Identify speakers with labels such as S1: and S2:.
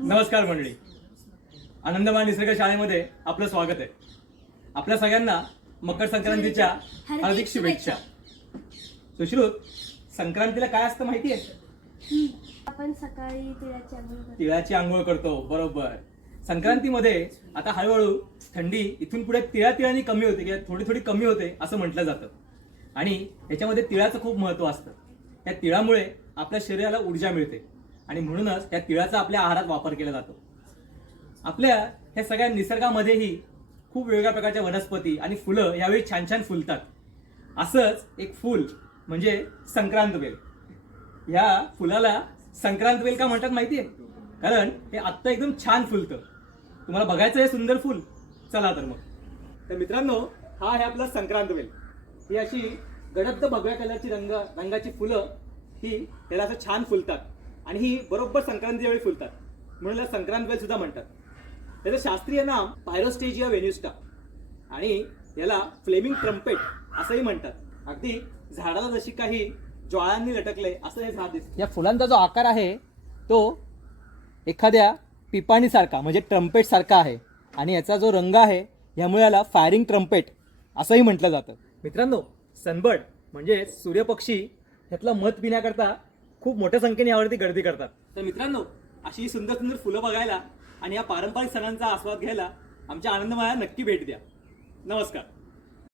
S1: नमस्कार मंडळी. आनंदमय निसर्ग शाळेमध्ये आपलं स्वागत आहे. आपल्या सगळ्यांना मकर संक्रांतीच्या हार्दिक शुभेच्छा. सुश्रुत संक्रांतीला काय असतं माहिती आहे?
S2: आपण सकाळी तिळाची आंघोळ करतो.
S1: तिळाची आंघोळ करतो बरोबर. संक्रांतीमध्ये आता हळूहळू थंडी इथून पुढे तिळा तिळानी कमी होते किंवा थोडी थोडी कमी होते असं म्हटलं जातं. आणि याच्यामध्ये तिळाचं खूप महत्त्व असतं. त्या तिळामुळे आपल्या शरीराला ऊर्जा मिळते. आणि म्हणूनच त्या तिळाचा आपल्या आहारात वापर केला जातो. आपल्या ह्या सगळ्या निसर्गामध्येही खूप वेगवेगळ्या प्रकारच्या वनस्पती आणि फुलं यावेळी छान छान फुलतात. असंच एक फुल म्हणजे संक्रांत वेल. ह्या फुलाला संक्रांत वेल का म्हणतात माहिती आहे कारण हे आत्ता एकदम छान फुलतं. तुम्हाला बघायचं आहे सुंदर फुल. चला तर मग. तर मित्रांनो हा आहे आपला संक्रांत वेल. ही अशी गडद भगव्या कलरची रंग रंगाची फुलं ही त्याला असं छान फुलतात. आणि ही बरोबर संक्रांतीच्या वेळी फुलतात म्हणून याला संक्रांत बेल सुद्धा म्हणतात. त्याचं शास्त्रीय नाम पायरोस्टेजिया व्हेन्युस्टा आणि याला फ्लेमिंग ट्रम्पेट असंही म्हणतात. अगदी झाडाला जशी काही ज्वाळांनी लटकले असं हे झाड दिसतं. या फुलांचा जो आकार आहे तो एखाद्या पिपाणीसारखा म्हणजे ट्रम्पेट सारखा आहे. आणि याचा जो रंग आहे यामुळे याला फायरिंग ट्रम्पेट असंही म्हटलं जातं. मित्रांनो सनबर्ड म्हणजे सूर्यपक्षी ह्यातलं मत पिण्याकरता खूप मोठ्या संख्येने यावरती गर्दी करतात. तर मित्रांनो अशी सुंदर सुंदर फुलं बघायला आणि या पारंपरिक सणांचा आस्वाद घ्यायला आमच्या आनंदमाया नक्की भेट द्या. नमस्कार.